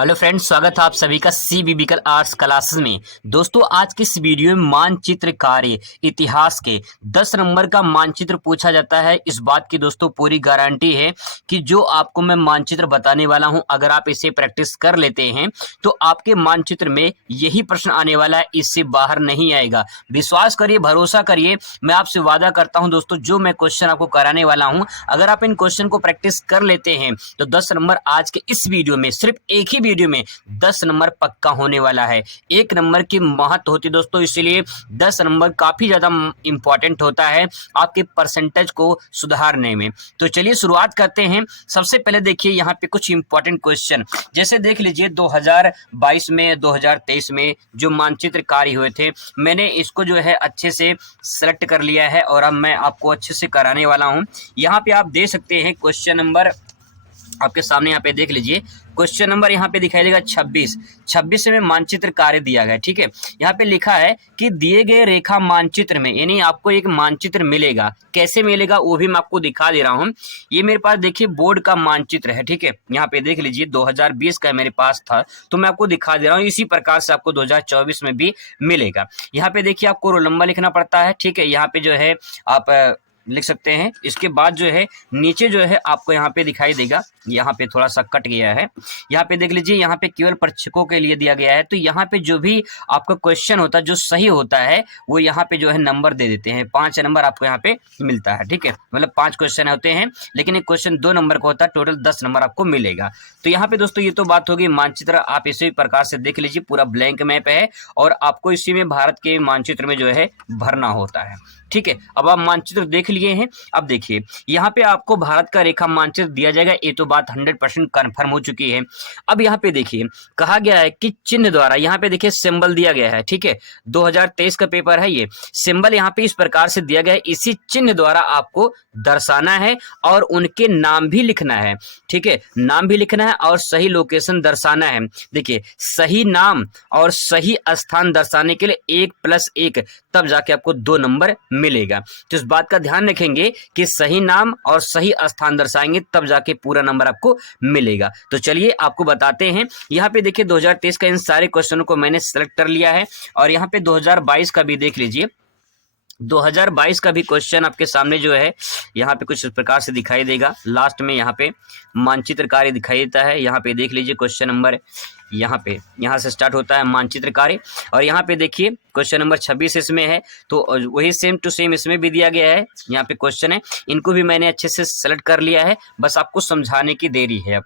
Hello friends, स्वागत है आप सभी का सी बिबिकल आर्ट्स क्लासेस में। दोस्तों, आज के इस वीडियो में मानचित्र कार्य इतिहास के 10 नंबर का मानचित्र पूछा जाता है। इस बात की दोस्तों पूरी गारंटी है कि जो आपको मैं मानचित्र बताने वाला हूं, अगर आप इसे प्रैक्टिस कर लेते हैं तो आपके मानचित्र में यही प्रश्न आने वाला है, इससे बाहर नहीं आएगा। विश्वास करिए, भरोसा करिए, मैं आपसे वादा करता हूँ दोस्तों, जो मैं क्वेश्चन आपको कराने वाला हूँ, अगर आप इन क्वेश्चन को प्रैक्टिस कर लेते हैं तो 10 नंबर आज के इस वीडियो में, सिर्फ एक ही वीडियो में 10 नंबर पक्का होने वाला है। एक नंबर की महत्व होती है दोस्तों, इसीलिए 10 नंबर काफी ज्यादा इंपॉर्टेंट होता है आपके परसेंटेज को सुधारने में। तो चलिए शुरुआत करते हैं। सबसे पहले देखिए यहाँ पे कुछ इंपॉर्टेंट क्वेश्चन, जैसे देख लीजिए 2022 में 2023 में जो मानचित्र कार्य हुए थे, मैंने इसको जो है अच्छे से सेलेक्ट कर लिया है और अब मैं आपको अच्छे से कराने वाला हूँ। यहाँ पे आप दे सकते हैं क्वेश्चन नंबर आपके सामने, यहाँ पे देख लीजिए क्वेश्चन नंबर यहाँ पे दिखाई देगा 26 में मानचित्र कार्य दिया गया है। ठीक है, यहाँ पे लिखा है कि दिए गए रेखा मानचित्र में, यानी आपको एक मानचित्र मिलेगा। कैसे मिलेगा वो भी मैं आपको दिखा दे रहा हूँ। ये मेरे पास देखिए बोर्ड का मानचित्र है। ठीक है, यहाँ पे देख लीजिए 2020 का मेरे पास था, तो मैं आपको दिखा दे रहा हूँ। इसी प्रकार से आपको 2024 में भी मिलेगा। यहाँ पे देखिए आपको रोल नंबर लिखना पड़ता है। ठीक है, यहाँ पे जो है आप लिख सकते हैं। इसके बाद जो है नीचे जो है आपको यहाँ पे दिखाई देगा, यहाँ पे थोड़ा सा कट गया है, यहाँ पे देख लीजिए, यहाँ पे केवल परीक्षकों के लिए दिया गया है। तो यहाँ पे जो भी आपका क्वेश्चन होता है जो सही होता है वो यहाँ पे जो है नंबर दे देते हैं। 5 नंबर आपको यहाँ पे मिलता है। ठीक है, मतलब 5 क्वेश्चन होते हैं, लेकिन एक क्वेश्चन 2 नंबर का होता है, टोटल 10 नंबर आपको मिलेगा। तो यहाँ पे दोस्तों ये तो बात होगी मानचित्र। आप इसी प्रकार से देख लीजिए, पूरा ब्लैंक मैप है और आपको इसी में भारत के मानचित्र में जो है भरना होता है। ठीक है, अब आप मानचित्र देख लिए हैं। अब देखिए यहाँ पे आपको भारत का रेखा मानचित्र दिया जाएगा, ये तो बात 100% कन्फर्म हो चुकी है। अब यहाँ पे देखिए कहा गया है कि चिन्ह द्वारा, यहाँ पे देखिए सिंबल दिया गया है। ठीक है, 2023 का पेपर है, ये सिंबल यहाँ पे इस प्रकार से दिया गया है। इसी चिन्ह द्वारा आपको दर्शाना है और उनके नाम भी लिखना है। ठीक है, नाम भी लिखना है और सही लोकेशन दर्शाना है। देखिए, सही नाम और सही स्थान दर्शाने के लिए 1+1, तब जाके आपको 2 नंबर मिलेगा। तो इस बात का ध्यान रखेंगे कि सही नाम और सही स्थान दर्शाएंगे तब जाके पूरा नंबर आपको मिलेगा। तो चलिए आपको बताते हैं। यहाँ पे देखिए 2023 का इन सारे क्वेश्चनों को मैंने सेलेक्ट कर लिया है और यहाँ पे 2022 का भी देख लीजिए। 2022 का भी क्वेश्चन आपके सामने जो है यहाँ पे कुछ इस प्रकार से दिखाई देगा। लास्ट में यहाँ पे मानचित्र कार्य दिखाई देता है। यहाँ पे देख लीजिए क्वेश्चन नंबर, यहाँ से स्टार्ट होता है मानचित्र कार्य और यहाँ पे देखिए क्वेश्चन नंबर 26 इसमें है। तो वही सेम टू सेम इसमें भी दिया गया है। यहाँ पे क्वेश्चन है, इनको भी मैंने अच्छे से सेलेक्ट कर लिया है, बस आपको समझाने की देरी है। अब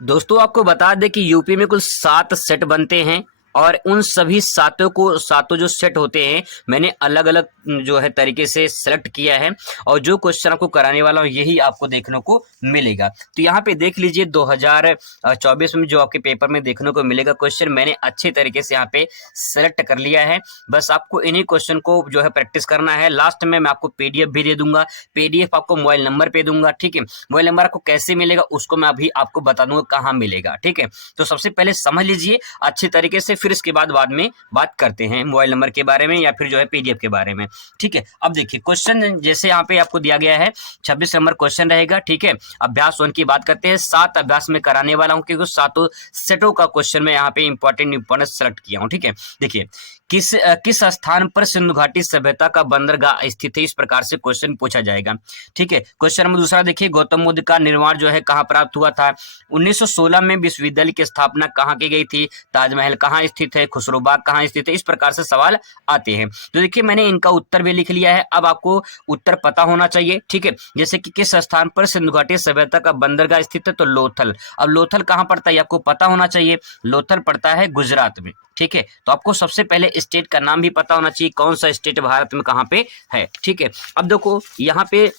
दोस्तों आपको बता दें कि यूपी में कुल 7 सेट बनते हैं और उन सभी सातों जो सेट होते हैं मैंने अलग अलग जो है तरीके से सेलेक्ट किया है और जो क्वेश्चन आपको कराने वाला हूँ यही आपको देखने को मिलेगा। तो यहाँ पे देख लीजिए 2024 में जो आपके पेपर में देखने को मिलेगा क्वेश्चन, मैंने अच्छे तरीके से यहाँ पे सेलेक्ट कर लिया है। बस आपको इन्हीं क्वेश्चन को जो है प्रैक्टिस करना है। लास्ट में मैं आपको PDF भी दे दूंगा, PDF आपको मोबाइल नंबर पे दूंगा। ठीक है, मोबाइल नंबर आपको कैसे मिलेगा उसको मैं अभी आपको बता दूंगा कहाँ मिलेगा। ठीक है, तो सबसे पहले समझ लीजिए अच्छे तरीके से, फिर इसके बाद में बात करते हैं मोबाइल नंबर के बारे में या फिर जो है PDF के बारे में। ठीक है, अब देखिए क्वेश्चन जैसे यहाँ पे आपको दिया गया है 26 नंबर क्वेश्चन रहेगा। ठीक है, अभ्यास 1 की बात करते हैं। 7 अभ्यास में कराने वाला हूँ क्योंकि 7 सेटों का क्वेश्चन मैं यहाँ पे इंपॉर्टेंट सेलेक्ट किया हूँ। ठीक है, देखिए किस स्थान पर सिंधु घाटी सभ्यता का बंदरगाह स्थित है, इस प्रकार से क्वेश्चन पूछा जाएगा। ठीक है, क्वेश्चन नंबर दूसरा देखिए, गौतम बुद्ध का निर्माण जो है कहाँ प्राप्त हुआ था। 1916 में विश्वविद्यालय की स्थापना कहाँ की गई थी। ताजमहल कहाँ स्थित है, खुसरोबाग कहाँ स्थित है, इस प्रकार से सवाल आते हैं। तो देखिए मैंने इनका उत्तर भी लिख लिया है। अब आपको उत्तर पता होना चाहिए। ठीक है, जैसे कि किस स्थान पर सिंधु घाटी सभ्यता का बंदरगाह स्थित है, तो लोथल। अब लोथल कहाँ पड़ता है आपको पता होना चाहिए, लोथल पड़ता है गुजरात में। ठीक है, तो आपको सबसे पहले स्टेट का नाम भी पता होना चाहिए, कौन सा स्टेट भारत में कहाँ पे है। ठीक है, अब देखो यहाँ पे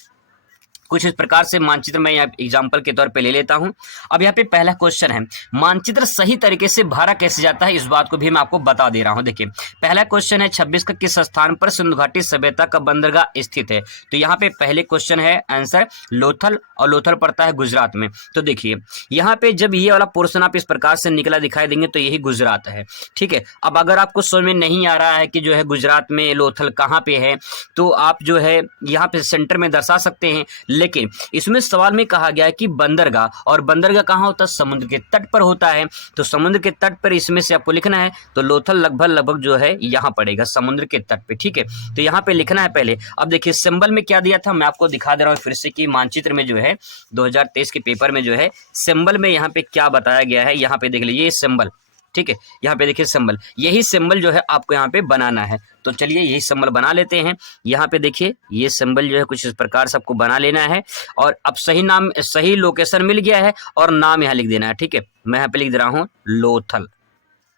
कुछ इस प्रकार से मानचित्र मैं यहाँ एग्जाम्पल के तौर पे ले लेता हूँ। अब यहाँ पे पहला क्वेश्चन है, मानचित्र सही तरीके से भरा कैसे जाता है, इस बात को भी मैं आपको बता दे रहा हूँ। देखिए पहला क्वेश्चन है 26 का किस स्थान पर सिंधु घाटी सभ्यता का बंदरगाह स्थित है। तो यहाँ पे पहले क्वेश्चन है आंसर लोथल, और लोथल पड़ता है गुजरात में। तो देखिए यहाँ पे जब ये वाला पोर्शन आप इस प्रकार से निकला दिखाई देंगे तो यही गुजरात है। ठीक है, अब अगर आपको समझ में नहीं आ रहा है कि जो है गुजरात में लोथल कहाँ पे है, तो आप जो है यहाँ पे सेंटर में दर्शा सकते हैं, लेकिन इसमें सवाल में कहा गया है कि बंदरगाह, और बंदरगाह कहाँ होता है? समुद्र के तट पर होता है। तो समुद्र के तट पर इसमें से आपको लिखना है, तो लोथल लगभग जो है यहाँ पड़ेगा समुद्र के तट पे, ठीक है। तो यहाँ पे लिखना है पहले। अब देखिए सिंबल में क्या दिया था, मैं आपको दिखा दे रहा हूँ फिर से कि मानचित्र में जो है 2023 के पेपर में जो है सिंबल में यहाँ पे क्या बताया गया है। यहाँ पे देख लीजिए सिंबल, ठीक है। यहाँ पे देखिए सिंबल, यही सिंबल जो है आपको यहाँ पे बनाना है। तो चलिए यही सिंबल बना लेते हैं। यहाँ पे देखिए ये सिंबल जो है कुछ इस प्रकार से आपको बना लेना है। और अब सही नाम, सही लोकेशन मिल गया है और नाम यहाँ लिख देना है, ठीक है। मैं यहाँ पे लिख दे रहा हूँ लोथल।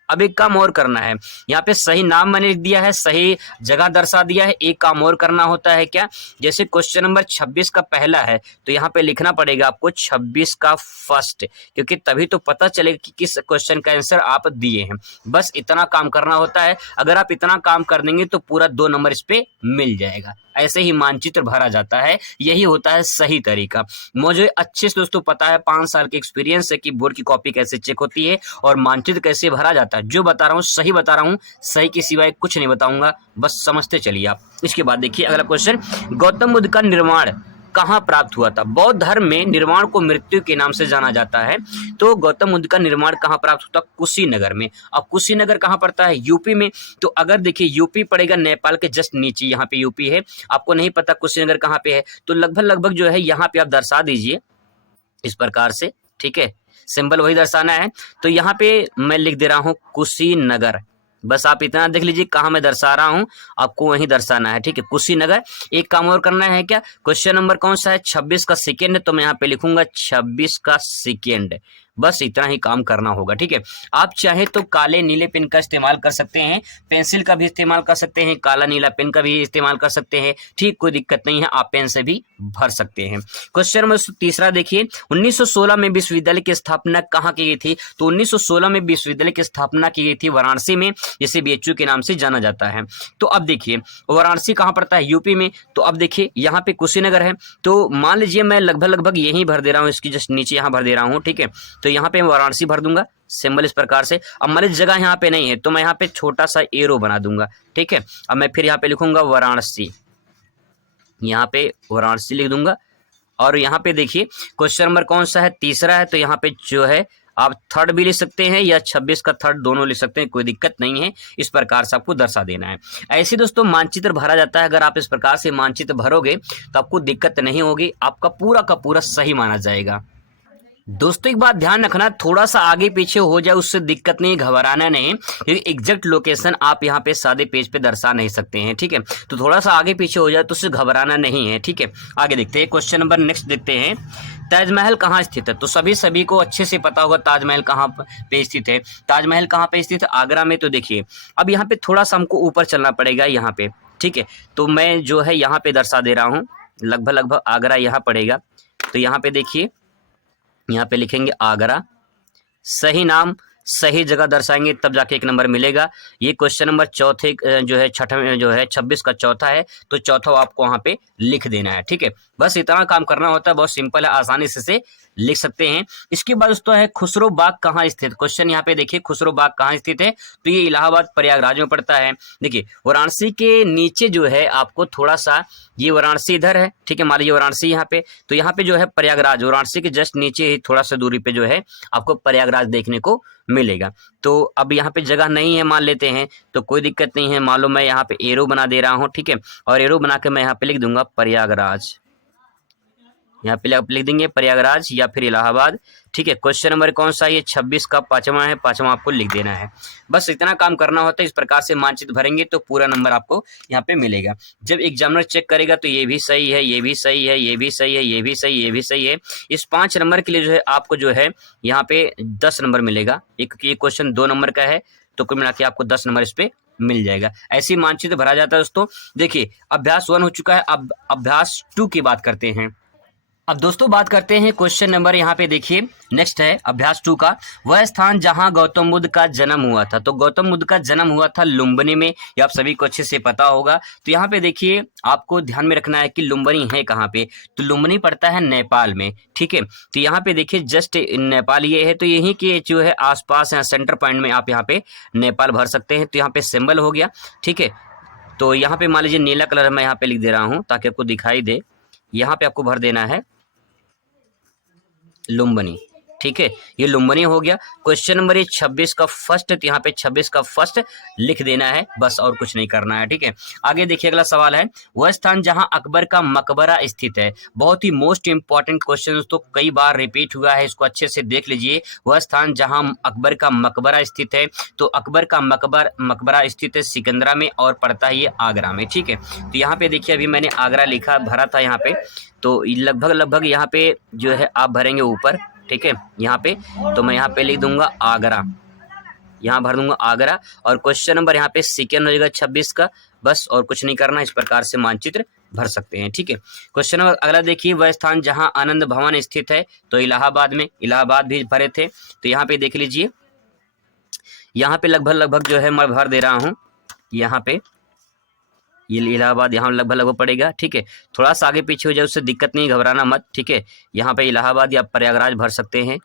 अब एक काम और करना है, यहाँ पे सही नाम मैंने लिख दिया है, सही जगह दर्शा दिया है। एक काम और करना होता है क्या, जैसे क्वेश्चन नंबर 26 का पहला है तो यहाँ पे लिखना पड़ेगा आपको 26 का फर्स्ट, क्योंकि तभी तो पता चलेगा कि किस क्वेश्चन का आंसर आप दिए हैं। बस इतना काम करना होता है। अगर आप इतना काम कर देंगे तो पूरा 2 नंबर इस पे मिल जाएगा। ऐसे ही मानचित्र भरा जाता है, यही होता है सही तरीका। मुझे अच्छे से दोस्तों पता है, 5 साल के एक्सपीरियंस है कि बोर्ड की कॉपी कैसे चेक होती है और मानचित्र कैसे भरा जाता है। जो बता रहा हूँ सही बता रहा हूँ, सही के सिवाय कुछ नहीं बताऊंगा, बस समझते चलिए आप। इसके बाद देखिए अगला क्वेश्चन, गौतम बुद्ध का निर्माण कहाँ प्राप्त हुआ था? बौद्ध धर्म में निर्माण को मृत्यु के नाम से जाना जाता है। तो गौतम बुद्ध का निर्माण कहाँ प्राप्त होता? कुशीनगर में। अब कुशीनगर कहाँ पड़ता है? यूपी में। तो अगर देखिए यूपी पड़ेगा नेपाल के जस्ट नीचे, यहाँ पे यूपी है। आपको नहीं पता कुशीनगर कहाँ पे है, तो लगभग जो है यहाँ पे आप दर्शा दीजिए इस प्रकार से, ठीक है। सिंबल वही दर्शाना है। तो यहाँ पे मैं लिख दे रहा हूँ कुशीनगर। बस आप इतना देख लीजिए कहाँ मैं दर्शा रहा हूँ, आपको वहीं दर्शाना है, ठीक है, कुशीनगर। एक काम और करना है क्या, क्वेश्चन नंबर कौन सा है? 26 का सेकेंड है, तो मैं यहाँ पे लिखूंगा 26 का सेकेंड। बस इतना ही काम करना होगा, ठीक है। आप चाहे तो काले नीले पेन का इस्तेमाल कर सकते हैं, पेंसिल का भी इस्तेमाल कर सकते हैं, काला नीला पेन का भी इस्तेमाल कर सकते हैं, ठीक, कोई दिक्कत नहीं है। आप पेन से भी भर सकते हैं। क्वेश्चन नंबर तीसरा देखिए, 1916 में विश्वविद्यालय की स्थापना कहाँ की गई थी? तो 1916 में विश्वविद्यालय की स्थापना की गई थी वाराणसी में, जिसे बीएचयू के नाम से जाना जाता है। तो अब देखिए वाराणसी कहाँ पड़ता है? यूपी में। तो अब देखिए यहाँ पे कुशीनगर है, तो मान लीजिए मैं लगभग यहीं भर दे रहा हूँ, इसकी जस्ट नीचे यहाँ भर दे रहा हूँ, ठीक है। तो यहाँ पे मैं वाराणसी भर दूंगा सिंबल इस प्रकार से। अब मान लीजिए जगह यहाँ पे नहीं है तो मैं यहाँ पे छोटा सा एरो बना दूंगा, ठीक है। अब मैं फिर यहाँ पे लिखूंगा वाराणसी, यहाँ पे वाराणसी लिख दूंगा। और यहाँ पे देखिए क्वेश्चन नंबर कौन सा है? तीसरा है। तो यहाँ पे जो है आप थर्ड भी लिख सकते हैं या 26 का थर्ड, दोनों लिख सकते हैं, कोई दिक्कत नहीं है। इस प्रकार से आपको दर्शा देना है। ऐसे दोस्तों मानचित्र भरा जाता है। अगर आप इस प्रकार से मानचित्र भरोगे तो आपको दिक्कत नहीं होगी, आपका पूरा का पूरा सही माना जाएगा। दोस्तों एक बात ध्यान रखना, थोड़ा सा आगे पीछे हो जाए उससे दिक्कत नहीं, घबराना नहीं, क्योंकि एग्जैक्ट लोकेशन आप यहाँ पे सादे पेज पे दर्शा नहीं सकते हैं, ठीक है। तो थोड़ा सा आगे पीछे हो जाए तो उससे घबराना नहीं है, ठीक है। आगे देखते हैं क्वेश्चन नंबर नेक्स्ट देखते हैं, ताजमहल कहाँ स्थित है? तो सभी को अच्छे से पता होगा ताजमहल कहाँ पे स्थित है। ताजमहल कहाँ पे स्थित है? आगरा में। तो देखिए अब यहाँ पे थोड़ा सा हमको ऊपर चलना पड़ेगा यहाँ पे, ठीक है। तो मैं जो है यहाँ पे दर्शा दे रहा हूँ, लगभग आगरा यहाँ पड़ेगा। तो यहाँ पे देखिए, यहाँ पे लिखेंगे आगरा, सही नाम सही जगह दर्शाएंगे तब जाके 1 नंबर मिलेगा। ये क्वेश्चन नंबर चौथे जो है छठवें जो है 26 का चौथा है, तो चौथा आपको वहाँ पे लिख देना है, ठीक है। बस इतना काम करना होता है, बहुत सिंपल है, आसानी से लिख सकते हैं। इसके बाद दोस्तों है खुसरो बाग कहाँ स्थित? क्वेश्चन यहाँ पे देखिए खुसरो बाग कहाँ स्थित है? तो ये इलाहाबाद प्रयागराज में पड़ता है। देखिए वाराणसी के नीचे जो है आपको थोड़ा सा, ये वाराणसी इधर है, ठीक है, मान लीजिए वाराणसी यहाँ पे, तो यहाँ पे जो है प्रयागराज, वाराणसी के जस्ट नीचे ही थोड़ा सा दूरी पे जो है आपको प्रयागराज देखने को मिलेगा। तो अब यहाँ पे जगह नहीं है मान लेते हैं, तो कोई दिक्कत नहीं है। मान लो मैं यहाँ पे एरो बना दे रहा हूँ, ठीक है, और एरो बना के मैं यहाँ पे लिख दूंगा प्रयागराज, यहाँ पे आप लिख देंगे प्रयागराज या फिर इलाहाबाद, ठीक है। क्वेश्चन नंबर कौन सा? ये 26 का पांचवा है, पांचवा आपको लिख देना है। बस इतना काम करना होता है। इस प्रकार से मानचित्र भरेंगे तो पूरा नंबर आपको यहाँ पे मिलेगा। जब एग्जामिनर चेक करेगा तो ये भी सही है, ये भी सही है, ये भी सही है, ये भी सही, ये भी सही है। इस 5 नंबर के लिए जो है आपको जो है यहाँ पे 10 नंबर मिलेगा। एक क्वेश्चन 2 नंबर का है, तो कुल मिला के आपको 10 नंबर इस पे मिल जाएगा। ऐसे ही मानचित्र भरा जाता है दोस्तों। देखिए अभ्यास 1 हो चुका है, अब अभ्यास 2 की बात करते हैं। अब दोस्तों बात करते हैं क्वेश्चन नंबर, यहाँ पे देखिए नेक्स्ट है अभ्यास 2 का, वह स्थान जहां गौतम बुद्ध का जन्म हुआ था। तो गौतम बुद्ध का जन्म हुआ था लुम्बिनी में, ये आप सभी को अच्छे से पता होगा। तो यहाँ पे देखिए आपको ध्यान में रखना है कि लुम्बिनी है कहाँ पे? तो लुम्बिनी पड़ता है नेपाल में, ठीक है। तो यहाँ पे देखिए जस्ट नेपाल ये है, तो यहीं के जो है आसपास है, सेंटर पॉइंट में आप यहाँ पे नेपाल भर सकते हैं। तो यहाँ पे सिंबल हो गया, ठीक है। तो यहाँ पे मान लीजिए नीला कलर मैं यहाँ पे लिख दे रहा हूँ ताकि आपको दिखाई दे। यहाँ पे आपको भर देना है लुम्बिनी। ठीक है, ये लुम्बिनी हो गया। क्वेश्चन नंबर ये 26 का फर्स्ट, यहाँ पे 26 का फर्स्ट लिख देना है बस, और कुछ नहीं करना है। ठीक है, आगे देखिए अगला सवाल है, वह स्थान जहां अकबर का मकबरा स्थित है। बहुत ही मोस्ट इंपॉर्टेंट क्वेश्चन दोस्तों, कई बार रिपीट हुआ है, इसको अच्छे से देख लीजिए। वह स्थान जहां अकबर का मकबरा स्थित है, तो अकबर का मकबरा स्थित है सिकंदरा में और पड़ता है ये आगरा में। ठीक है, तो यहाँ पे देखिए अभी मैंने आगरा लिखा भरा था यहाँ पे, तो लगभग यहाँ पे जो है आप भरेंगे ऊपर। ठीक है, यहाँ पे तो मैं यहाँ पे लिख दूंगा आगरा, यहाँ भर दूंगा आगरा, और क्वेश्चन नंबर यहाँ पे सेकेंड हो जाएगा 26 का, बस और कुछ नहीं करना। इस प्रकार से मानचित्र भर सकते हैं। ठीक है, क्वेश्चन नंबर अगला देखिए, वह स्थान जहाँ आनंद भवन स्थित है, तो इलाहाबाद में, इलाहाबाद भी भरे थे, तो यहाँ पे देख लीजिए, यहाँ पे लगभग जो है मैं भर दे रहा हूँ। यहाँ पे ये इलाहाबाद यहाँ लगभग पड़ेगा। ठीक है, थोड़ा सा आगे पीछे हो जाए उससे दिक्कत नहीं, घबराना मत। ठीक है, यहाँ पे इलाहाबाद या प्रयागराज भर सकते हैं।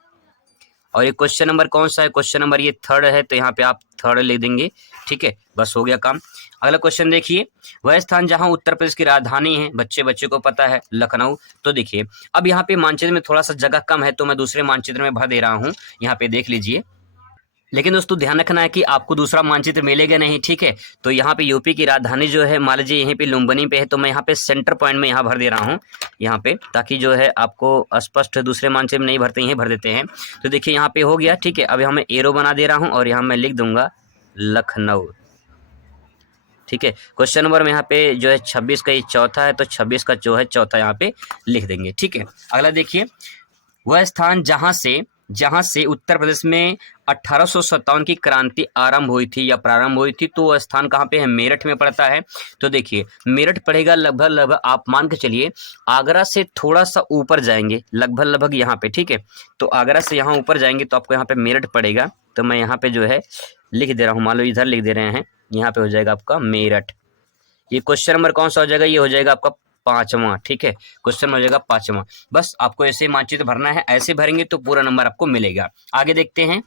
और ये क्वेश्चन नंबर कौन सा है, क्वेश्चन नंबर ये थर्ड है, तो यहाँ पे आप थर्ड ले देंगे। ठीक है, बस हो गया काम। अगला क्वेश्चन देखिए, वह स्थान जहाँ उत्तर प्रदेश की राजधानी है, बच्चे को पता है लखनऊ। तो देखिए अब यहाँ पे मानचित्र में थोड़ा सा जगह कम है, तो मैं दूसरे मानचित्र में भर दे रहा हूँ, यहाँ पे देख लीजिए। लेकिन दोस्तों ध्यान रखना है कि आपको दूसरा मानचित्र मिलेगा नहीं। ठीक है, तो यहाँ पे यूपी की राजधानी जो है मान लीजिए यहीं पे लुम्बिनी पे है, तो मैं यहाँ पे सेंटर पॉइंट में यहाँ भर दे रहा हूँ यहाँ पे, ताकि जो है आपको स्पष्ट, दूसरे मानचित्र में नहीं भरते, यहीं भर देते हैं। तो देखिए यहाँ पे हो गया। ठीक है, अब यहाँ मैं एरो बना दे रहा हूँ और यहाँ मैं लिख दूंगा लखनऊ। ठीक है, क्वेश्चन नंबर में यहाँ पे जो है 26 का ये चौथा है, तो 26 का जो है चौथा यहाँ पे लिख देंगे। ठीक है, अगला देखिए, वह स्थान जहां से उत्तर प्रदेश में 1857 की क्रांति आरंभ हुई थी या प्रारंभ हुई थी, तो वह स्थान कहाँ पे है, मेरठ में पड़ता है। तो देखिए मेरठ पड़ेगा लगभग आप मान के चलिए, आगरा से थोड़ा सा ऊपर जाएंगे लगभग यहाँ पे। ठीक है, तो आगरा से यहाँ ऊपर जाएंगे तो आपको यहाँ पे मेरठ पड़ेगा। तो मैं यहाँ पे जो है लिख दे रहा हूँ, मान लो इधर लिख दे रहे हैं, यहाँ पे हो जाएगा आपका मेरठ। ये क्वेश्चन नंबर कौन सा हो जाएगा, ये हो जाएगा आपका 5वां। ठीक है, क्वेश्चन हो जाएगा 5वां। बस आपको ऐसे मानचित्र भरना है, ऐसे भरेंगे तो पूरा नंबर आपको मिलेगा। आगे देखते हैं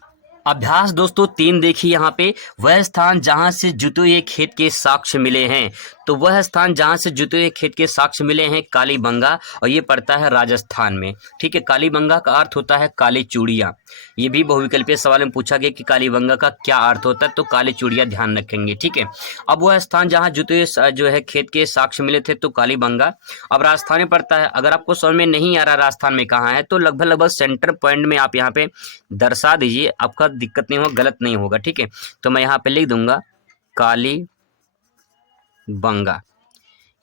अभ्यास दोस्तों 3 देखिए यहाँ पे, वह स्थान जहां से जुते हुए खेत के साक्ष्य मिले हैं। तो वह स्थान जहां से जुते हुए खेत के साक्ष्य मिले हैं कालीबंगा, और ये पड़ता है राजस्थान में। ठीक है, कालीबंगा का अर्थ होता है काली चूड़ियाँ। ये भी बहुविकल्पीय सवाल में पूछा गया कि कालीबंगा का क्या अर्थ होता है, तो काली चूड़ियाँ ध्यान रखेंगे। ठीक है, अब वह स्थान जहाँ जुते हुए जो है खेत के साक्ष्य मिले थे, तो कालीबंगा अब राजस्थान में पड़ता है। अगर आपको समझ में नहीं आ रहा राजस्थान में कहाँ है, तो लगभग सेंटर पॉइंट में आप यहाँ पे दर्शा दीजिए, आपका दिक्कत नहीं होगा, गलत नहीं होगा। ठीक है, तो मैं यहाँ पे लिख दूंगा कालीबंगा,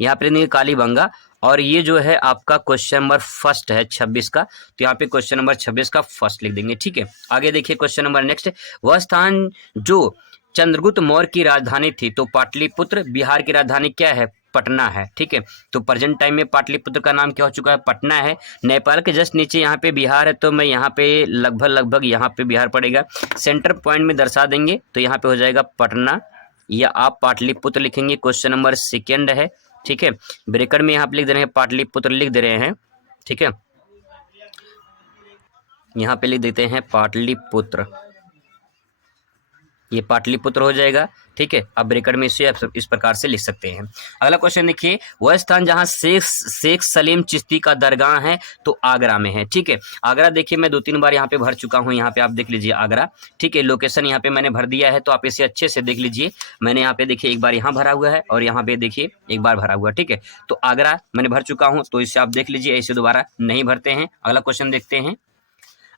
यहाँ पे लिखेंगे कालीबंगा। और ये जो है आपका क्वेश्चन नंबर फर्स्ट है 26 का, तो यहाँ पे क्वेश्चन नंबर 26 का फर्स्ट लिख देंगे। ठीक है, आगे देखिए क्वेश्चन नंबर नेक्स्ट, वह स्थान जो चंद्रगुप्त मौर्य की राजधानी थी, तो पाटलिपुत्र। बिहार की राजधानी क्या है, पटना है। ठीक है, तो प्रेजेंट टाइम में पाटलिपुत्र का नाम क्या हो चुका है, पटना है। नेपाल के जस्ट नीचे यहाँ पे बिहार है, तो मैं यहाँ पे लगभग यहाँ पे बिहार पड़ेगा, सेंटर पॉइंट में दर्शा देंगे, तो यहाँ पे हो जाएगा पटना, या आप पाटलिपुत्र लिखेंगे। क्वेश्चन नंबर सेकेंड है। ठीक है, ब्रैकेट में यहाँ पे लिख दे रहे हैं पाटलिपुत्र लिख दे रहे हैं। ठीक है, यहाँ पे लिख देते हैं पाटलिपुत्र, ये पाटलिपुत्र हो जाएगा। ठीक है, अब ब्रैकेट में इसे आप इस प्रकार से लिख सकते हैं। अगला क्वेश्चन देखिए, वह स्थान जहां शेख सलीम चिश्ती का दरगाह है, तो आगरा में है। ठीक है, आगरा देखिए मैं 2-3 बार यहाँ पे भर चुका हूँ, यहाँ पे आप देख लीजिए आगरा। ठीक है, लोकेशन यहाँ पे मैंने भर दिया है, तो आप इसे अच्छे से देख लीजिए। मैंने यहाँ पे देखिए एक बार यहाँ भरा हुआ है और यहाँ पे देखिए एक बार भरा हुआ है। ठीक है, तो आगरा मैंने भर चुका हूँ, तो इसे आप देख लीजिए, ऐसे दोबारा नहीं भरते हैं। अगला क्वेश्चन देखते हैं।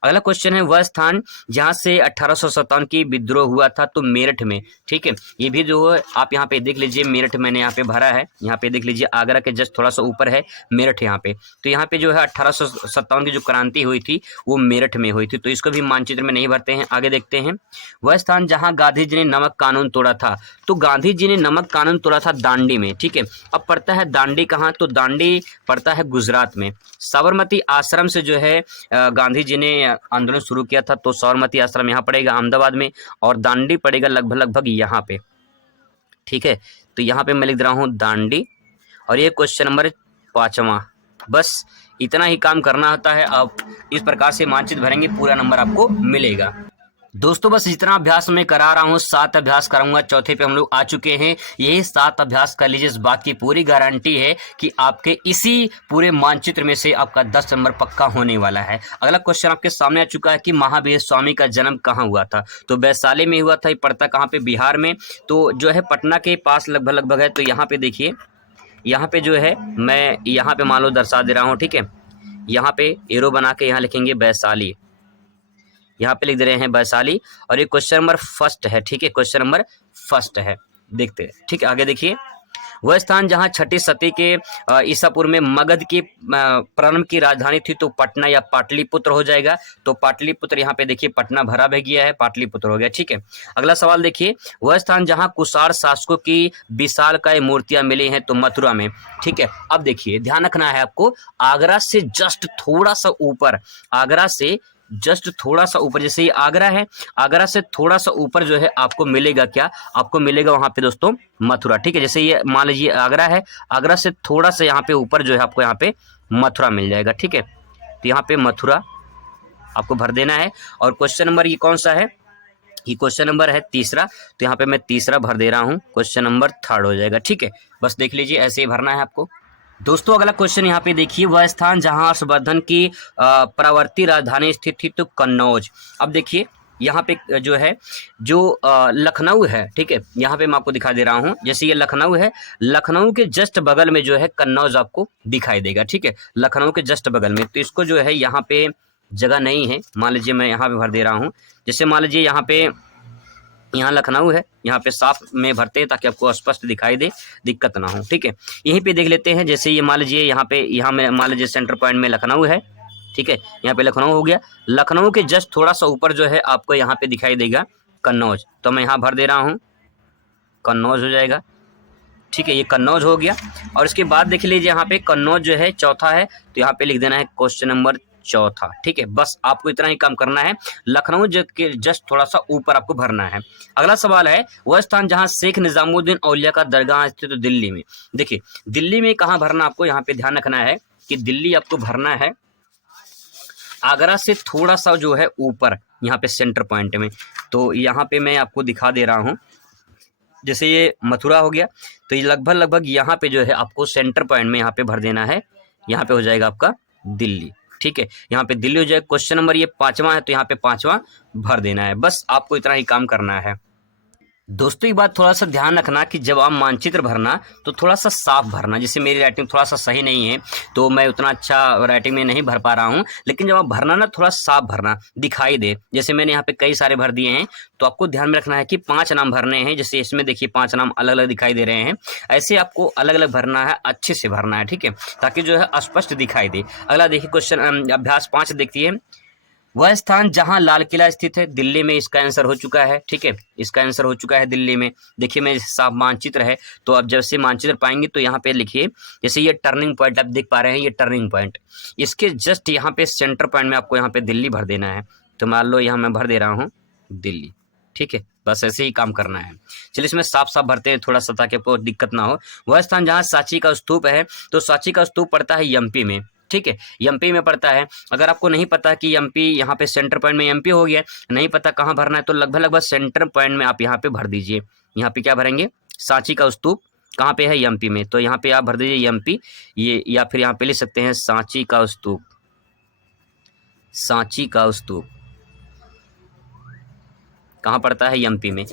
अगला क्वेश्चन है, वह स्थान जहां से 1857 की विद्रोह हुआ था, तो मेरठ में। ठीक है, ये भी जो है आप यहाँ पे देख लीजिए, मेरठ मैंने यहाँ पे भरा है, यहाँ पे देख लीजिए आगरा के जस्ट थोड़ा सा ऊपर है मेरठ यहाँ पे। तो यहाँ पे जो है 1857 की जो क्रांति हुई थी वो मेरठ में हुई थी, तो इसको भी मानचित्र में नहीं भरते हैं। आगे देखते हैं, वह स्थान जहाँ गांधी जी ने नमक कानून तोड़ा था, तो गांधी जी ने नमक कानून तोड़ा था दांडी में। ठीक है, अब पड़ता है दांडी कहाँ, तो दांडी पड़ता है गुजरात में। साबरमती आश्रम से जो है गांधी जी ने आंदोलन शुरू किया था, तो साबरमती आश्रम यहाँ पड़ेगा अहमदाबाद में, और दांडी पड़ेगा लगभग यहाँ पे। ठीक है, तो यहाँ पे मैं लिख रहा हूँ दांडी, और ये क्वेश्चन नंबर 5वां। बस इतना ही काम करना होता है, आप इस प्रकार से मानचित्र भरेंगे, पूरा नंबर आपको मिलेगा। दोस्तों बस जितना अभ्यास मैं करा रहा हूँ 7 अभ्यास कराऊंगा, चौथे पे हम लोग आ चुके हैं। यही 7 अभ्यास कर लीजिए, इस बात की पूरी गारंटी है कि आपके इसी पूरे मानचित्र में से आपका 10 नंबर पक्का होने वाला है। अगला क्वेश्चन आपके सामने आ चुका है कि महावीर स्वामी का जन्म कहाँ हुआ था। तो वैशाली में हुआ था। ये पड़ता कहाँ पे, बिहार में। तो जो है पटना के पास लगभग है। तो यहाँ पे देखिए, यहाँ पे जो है मैं यहाँ पे मान लो दर्शा दे रहा हूँ, ठीक है। यहाँ पे एरो बना के यहाँ लिखेंगे वैशाली, यहाँ पे लिख दे रहे हैं वैशाली। और ये क्वेश्चन नंबर फर्स्ट है, ठीक है, क्वेश्चन नंबर फर्स्ट है। देखते हैं, ठीक है। आगे देखिए, वह स्थान जहाँ छठी सदी के ईसापुर में मगध की प्रारंभ की राजधानी थी, तो पटना या पाटलिपुत्र हो जाएगा। तो पाटलिपुत्र, यहाँ पे देखिए पटना भरा बह गया है, पाटलिपुत्र हो गया, ठीक है। अगला सवाल देखिए, वह स्थान जहाँ कुषाण शासकों की विशालकाय मूर्तियां मिली हैं, तो मथुरा में, ठीक है। अब देखिए ध्यान रखना है आपको, आगरा से जस्ट थोड़ा सा ऊपर, आगरा से जस्ट थोड़ा सा ऊपर, जैसे ये आगरा है, आगरा से थोड़ा सा ऊपर जो है आपको मिलेगा क्या, आपको मिलेगा वहां पे दोस्तों मथुरा, ठीक है। जैसे ये मान लीजिए आगरा है, आगरा से थोड़ा सा यहाँ पे ऊपर जो है आपको यहाँ पे मथुरा मिल जाएगा, ठीक है। तो यहाँ पे मथुरा आपको भर देना है। और क्वेश्चन नंबर ये कौन सा है, ये क्वेश्चन नंबर है तीसरा। तो यहाँ पे मैं तीसरा भर दे रहा हूँ, क्वेश्चन नंबर 3 हो जाएगा, ठीक है। बस देख लीजिए, ऐसे ही भरना है आपको। दोस्तों अगला क्वेश्चन यहाँ पे देखिए, वह स्थान जहां हर्षवर्धन की प्रवर्ती राजधानी स्थित थी, तो कन्नौज। अब देखिए यहाँ पे जो है, जो लखनऊ है, ठीक है, यहाँ पे मैं आपको दिखा दे रहा हूँ। जैसे ये लखनऊ है, लखनऊ के जस्ट बगल में जो है कन्नौज आपको दिखाई देगा, ठीक है, लखनऊ के जस्ट बगल में। तो इसको जो है यहाँ पे जगह नहीं है, मान लीजिए मैं यहाँ पे भर दे रहा हूँ। जैसे मान लीजिए यहाँ पे, यहाँ लखनऊ है, यहाँ पे साफ में भरते हैं ताकि आपको स्पष्ट दिखाई दे, दिक्कत ना हो, ठीक है। यहीं पे देख लेते हैं, जैसे ये मान लीजिए यहाँ पे, यहाँ में मान लीजिए सेंटर पॉइंट में लखनऊ है, ठीक है, यहाँ पे लखनऊ हो गया। लखनऊ के जस्ट थोड़ा सा ऊपर जो है आपको यहाँ पे दिखाई देगा कन्नौज। तो मैं यहाँ भर दे रहा हूँ, कन्नौज हो जाएगा, ठीक है, ये कन्नौज हो गया। और इसके बाद देख लीजिए यहाँ पे कन्नौज जो है चौथा है, तो यहाँ पे लिख देना है क्वेश्चन नंबर चौथा, ठीक है। बस आपको इतना ही काम करना है, लखनऊ के जस्ट थोड़ा सा ऊपर आपको भरना है। अगला सवाल है, वह स्थान जहां शेख निजामुद्दीन औलिया का दरगाह स्थित, तो दिल्ली में। देखिए दिल्ली में कहाँ भरना, आपको यहाँ पे ध्यान रखना है कि दिल्ली आपको भरना है आगरा से थोड़ा सा जो है ऊपर, यहाँ पे सेंटर पॉइंट में। तो यहाँ पे मैं आपको दिखा दे रहा हूँ, जैसे ये मथुरा हो गया, तो ये लगभग यहाँ पे जो है आपको सेंटर पॉइंट में यहाँ पे भर देना है। यहाँ पे हो जाएगा आपका दिल्ली, ठीक है, यहाँ पे दिल्ली हो जाएगा। क्वेश्चन नंबर ये 5वां है, तो यहाँ पे 5वां भर देना है। बस आपको इतना ही काम करना है। दोस्तों एक बात थोड़ा सा ध्यान रखना कि जब आप मानचित्र भरना तो थोड़ा सा साफ भरना। जैसे मेरी राइटिंग थोड़ा सा सही नहीं है, तो मैं उतना अच्छा राइटिंग में नहीं भर पा रहा हूँ, लेकिन जब आप भरना ना, थोड़ा साफ भरना, दिखाई दे। जैसे मैंने यहाँ पे कई सारे भर दिए हैं, तो आपको ध्यान में रखना है कि 5 नाम भरने हैं। जैसे इसमें देखिए 5 नाम अलग अलग दिखाई दे रहे हैं, ऐसे आपको अलग अलग भरना है, अच्छे से भरना है, ठीक है, ताकि जो है स्पष्ट दिखाई दे। अगला देखिए क्वेश्चन अभ्यास 5 देखती है, वह स्थान जहां लाल किला स्थित है, दिल्ली में। इसका आंसर हो चुका है, ठीक है, इसका आंसर हो चुका है दिल्ली में। देखिए मैं साफ मानचित्र है, तो अब जब से मानचित्र पाएंगे तो यहाँ पे लिखिए, जैसे ये टर्निंग पॉइंट आप देख पा रहे हैं, ये टर्निंग पॉइंट, इसके जस्ट यहाँ पे सेंटर पॉइंट में आपको यहाँ पे दिल्ली भर देना है। तो मान लो यहाँ मैं भर दे रहा हूँ दिल्ली, ठीक है, बस ऐसे ही काम करना है। चलिए इसमें साफ साफ भरते हैं थोड़ा सा, ताकि आपको दिक्कत ना हो। वह स्थान जहाँ सांची का स्तूप है, तो सांची का स्तूप पड़ता है एमपी में, ठीक है, एमपी में पड़ता है। अगर आपको नहीं पता कि एमपी यहाँ पे सेंटर पॉइंट में एमपी हो गया, नहीं पता कहाँ भरना है, तो लगभग सेंटर पॉइंट में आप यहाँ पे भर दीजिए। यहाँ पे क्या भरेंगे, सांची का स्तूप कहाँ पे है, एमपी में, तो यहाँ पे आप भर दीजिए एमपी, ये, या फिर यहाँ पे लिख सकते हैं सांची का स्तूप, सांची का स्तूप कहाँ पड़ता है, एमपी में,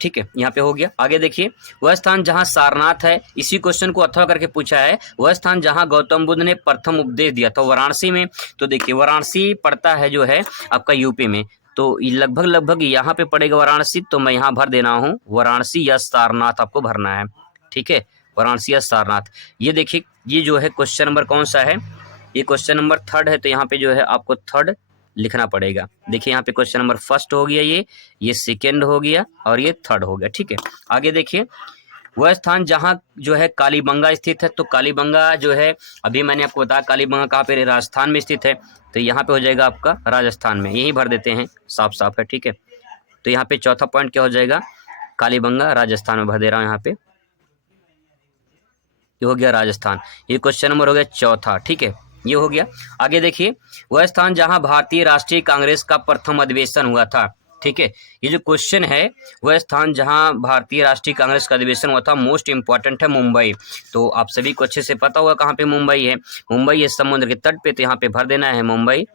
ठीक है, यहाँ पे हो गया। आगे देखिए, वह स्थान जहाँ सारनाथ है, इसी क्वेश्चन को अथवा करके पूछा है, वह स्थान जहाँ गौतम बुद्ध ने प्रथम उपदेश दिया था, वाराणसी में। तो देखिए वाराणसी पड़ता है जो है आपका यूपी में, तो लगभग यहाँ पे पड़ेगा वाराणसी। तो मैं यहाँ भर देना हूँ वाराणसी या सारनाथ, आपको भरना है, ठीक है, वाराणसी या सारनाथ। ये देखिए, ये जो है क्वेश्चन नंबर कौन सा है, ये क्वेश्चन नंबर 3 है, तो यहाँ पे जो है आपको 3 लिखना पड़ेगा। देखिए यहाँ पे क्वेश्चन नंबर 1 हो गया, ये 2 हो गया, और ये 3 हो गया, ठीक है। आगे देखिए, वह स्थान जहाँ जो है कालीबंगा स्थित है, तो कालीबंगा जो है, अभी मैंने आपको बताया कालीबंगा कहाँ पे, राजस्थान में स्थित है, तो यहाँ पे हो जाएगा आपका राजस्थान में, यही भर देते हैं, साफ साफ है, ठीक है। तो यहाँ पे चौथा पॉइंट क्या हो जाएगा, कालीबंगा राजस्थान में भर दे रहा हूँ यहाँ पे, ये हो गया राजस्थान। ये क्वेश्चन नंबर हो गया 4, ठीक है, ये हो गया। आगे देखिए, वह स्थान जहां भारतीय राष्ट्रीय कांग्रेस का प्रथम अधिवेशन हुआ था, ठीक है। ये जो क्वेश्चन है, वह स्थान जहां भारतीय राष्ट्रीय कांग्रेस का अधिवेशन हुआ था, मोस्ट इंपॉर्टेंट है मुंबई। तो आप सभी को अच्छे से पता होगा कहाँ पे मुंबई है। मुंबई है समुद्र के तट पे, तो यहाँ पे भर देना है मुंबई।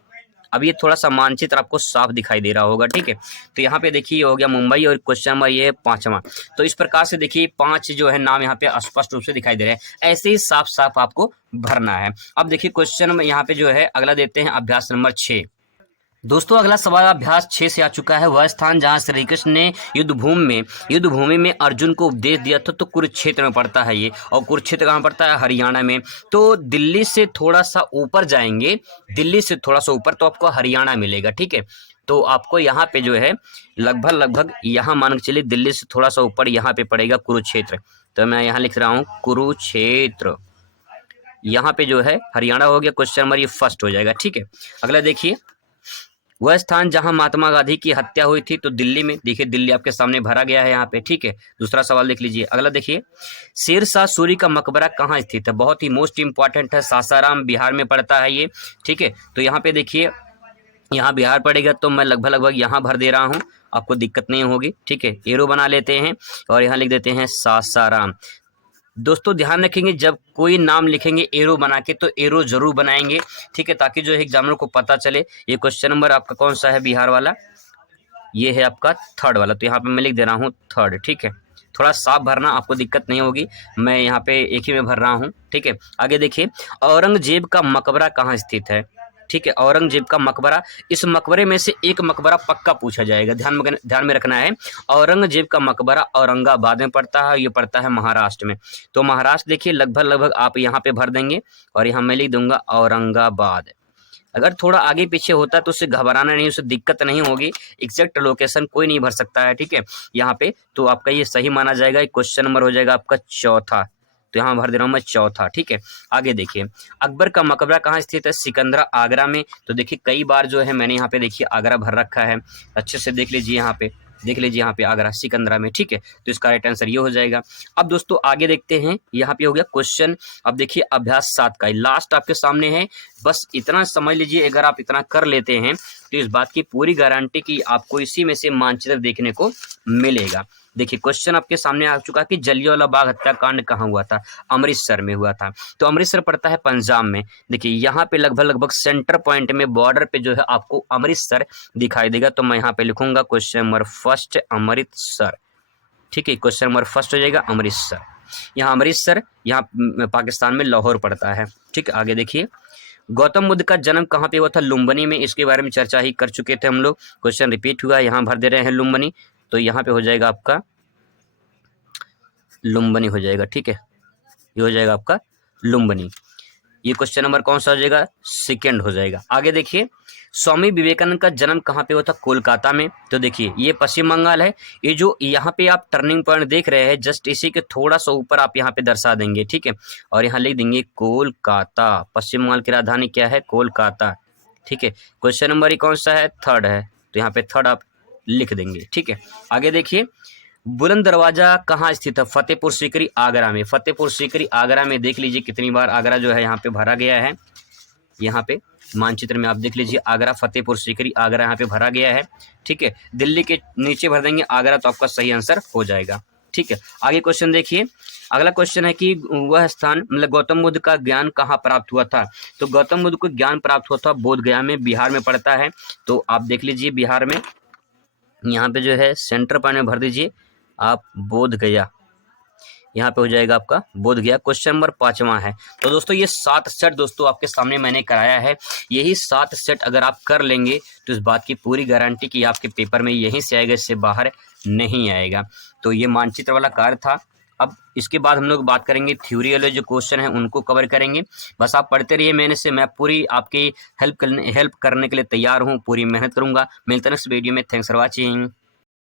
अब ये थोड़ा सा मानचित्र आपको साफ दिखाई दे रहा होगा, ठीक है। तो यहाँ पे देखिए ये हो गया मुंबई, और क्वेश्चन नंबर ये है 5वां। तो इस प्रकार से देखिए 5 जो है नाम यहाँ पे स्पष्ट रूप से दिखाई दे रहे हैं। ऐसे ही साफ साफ आपको भरना है। अब देखिए क्वेश्चन में यहाँ पे जो है अगला देते हैं अभ्यास नंबर 6। दोस्तों अगला सवाल अभ्यास 6 से आ चुका है। वह स्थान जहां श्री कृष्ण ने युद्ध भूमि में अर्जुन को उपदेश दिया था, तो कुरुक्षेत्र में पड़ता है ये। और कुरुक्षेत्र कहाँ पड़ता है? हरियाणा में। तो दिल्ली से थोड़ा सा ऊपर जाएंगे, दिल्ली से थोड़ा सा ऊपर तो आपको हरियाणा मिलेगा, ठीक है। तो आपको यहाँ पे जो है लगभग यहाँ मान के चलिए दिल्ली से थोड़ा सा ऊपर यहाँ पे पड़ेगा कुरुक्षेत्र। तो मैं यहाँ लिख रहा हूँ कुरुक्षेत्र। यहाँ पे जो है हरियाणा हो गया, क्वेश्चन नंबर ये फर्स्ट हो जाएगा, ठीक है। अगला देखिए, वह स्थान जहां महात्मा गांधी की हत्या हुई थी, तो दिल्ली में। देखिए दिल्ली आपके सामने भरा गया है यहाँ पे, ठीक है। दूसरा सवाल देख लीजिए। अगला देखिए, शेरशाह सूरी का मकबरा कहाँ स्थित है? बहुत ही मोस्ट इंपॉर्टेंट है, सासाराम बिहार में पड़ता है ये, ठीक है। तो यहाँ पे देखिए, यहाँ बिहार पड़ेगा, तो मैं लगभग यहाँ भर दे रहा हूँ, आपको दिक्कत नहीं होगी, ठीक है। एरो बना लेते हैं और यहाँ लिख देते हैं सासाराम। दोस्तों ध्यान रखेंगे, जब कोई नाम लिखेंगे एरो बना के, तो एरो जरूर बनाएंगे, ठीक है, ताकि जो है एग्जामिनर को पता चले। ये क्वेश्चन नंबर आपका कौन सा है बिहार वाला? ये है आपका 3rd वाला। तो यहाँ पे मैं लिख दे रहा हूँ 3rd, ठीक है। थोड़ा साफ भरना, आपको दिक्कत नहीं होगी, मैं यहाँ पे एक ही में भर रहा हूँ, ठीक है। आगे देखिए, औरंगजेब का मकबरा कहाँ स्थित है? ठीक है, औरंगजेब का मकबरा, इस मकबरे में से एक मकबरा पक्का पूछा जाएगा, ध्यान में रखना है। औरंगजेब का मकबरा औरंगाबाद में पड़ता है, ये पड़ता है महाराष्ट्र में। तो महाराष्ट्र देखिए लगभग आप यहाँ पे भर देंगे, और यहाँ मैं लिख दूंगा औरंगाबाद। अगर थोड़ा आगे पीछे होता है तो उससे घबराना नहीं, उससे दिक्कत नहीं होगी। एग्जैक्ट लोकेशन कोई नहीं भर सकता है, ठीक है। यहाँ पे तो आपका ये सही माना जाएगा। क्वेश्चन नंबर हो जाएगा आपका 4था, तो यहाँ भर दे रहा हूँ मैं 4था, ठीक है। आगे देखिए, अकबर का मकबरा कहाँ स्थित है? सिकंदरा, आगरा में। तो देखिए कई बार जो है मैंने यहाँ पे देखिए आगरा भर रखा है, अच्छे से देख लीजिए, यहाँ पे देख लीजिए, यहाँ पे आगरा सिकंदरा में, ठीक है। तो इसका राइट आंसर ये हो जाएगा। अब दोस्तों आगे देखते हैं, यहाँ पे हो गया क्वेश्चन। अब देखिए अभ्यास 7 का लास्ट आपके सामने है। बस इतना समझ लीजिए, अगर आप इतना कर लेते हैं तो इस बात की पूरी गारंटी कि आपको इसी में से मानचित्र देखने को मिलेगा। देखिए क्वेश्चन आपके सामने आ चुका कि जलियांवाला बाग हत्याकांड कहाँ हुआ था? अमृतसर में हुआ था। तो अमृतसर पड़ता है पंजाब में। देखिए यहाँ पे लगभग सेंटर पॉइंट में बॉर्डर पे जो है आपको अमृतसर दिखाई देगा। तो मैं यहाँ पे लिखूंगा क्वेश्चन नंबर फर्स्ट अमृतसर, ठीक है। क्वेश्चन नंबर फर्स्ट हो जाएगा अमृतसर। यहाँ अमृतसर, यहाँ पाकिस्तान में लाहौर पड़ता है, ठीक है। आगे देखिए, गौतम बुद्ध का जन्म कहाँ पे हुआ था? लुम्बिनी में। इसके बारे में चर्चा ही कर चुके थे हम लोग, क्वेश्चन रिपीट हुआ, यहाँ भर दे रहे हैं लुम्बिनी। तो यहाँ पे हो जाएगा आपका लुम्बिनी हो जाएगा, ठीक है। ये हो जाएगा आपका लुम्बिनी। ये क्वेश्चन नंबर कौन सा हो जाएगा? सेकंड हो जाएगा। आगे देखिए, स्वामी विवेकानंद का जन्म कहाँ पे हुआ था? कोलकाता में। तो देखिए ये पश्चिम बंगाल है। ये जो यहाँ पे आप टर्निंग पॉइंट देख रहे हैं, जस्ट इसी के थोड़ा सा ऊपर आप यहाँ पे दर्शा देंगे, ठीक है। और यहाँ लिख देंगे कोलकाता। पश्चिम बंगाल की राजधानी क्या है? कोलकाता, ठीक है। क्वेश्चन नंबर ही कौन सा है? 3rd है। तो यहाँ पे 3rd आप लिख देंगे, ठीक है। आगे देखिए, बुलंद दरवाजा कहाँ स्थित है? फतेहपुर सीकरी, आगरा में। फतेहपुर सीकरी आगरा में। देख लीजिए कितनी बार आगरा जो है यहाँ पे भरा गया है। यहाँ पे मानचित्र में आप देख लीजिए, आगरा, फतेहपुर सीकरी, आगरा यहाँ पे भरा गया है, ठीक है। दिल्ली के नीचे भर देंगे आगरा, तो आपका सही आंसर हो जाएगा, ठीक है। आगे क्वेश्चन देखिए, अगला क्वेश्चन है कि वह स्थान मतलब गौतम बुद्ध का ज्ञान कहाँ प्राप्त हुआ था? तो गौतम बुद्ध को ज्ञान प्राप्त हुआ था बोध गया में, बिहार में पड़ता है। तो आप देख लीजिए बिहार में, यहाँ पे जो है सेंटर पॉइंट में भर दीजिए आप बोध गया, यहाँ पे हो जाएगा आपका बोध गया। क्वेश्चन नंबर 5वां है। तो दोस्तों ये 7 सेट दोस्तों आपके सामने मैंने कराया है। यही 7 सेट अगर आप कर लेंगे तो इस बात की पूरी गारंटी कि आपके पेपर में यहीं से आएगा, इससे बाहर नहीं आएगा। तो ये मानचित्र वाला कार्य था। अब इसके बाद हम लोग बात करेंगे थ्योरी वाले जो क्वेश्चन है उनको कवर करेंगे। बस आप पढ़ते रहिए, मैं पूरी आपकी हेल्प करने के लिए तैयार हूँ, पूरी मेहनत करूँगा। मिलते हैं नेक्स्ट वीडियो में। Thanks for watching.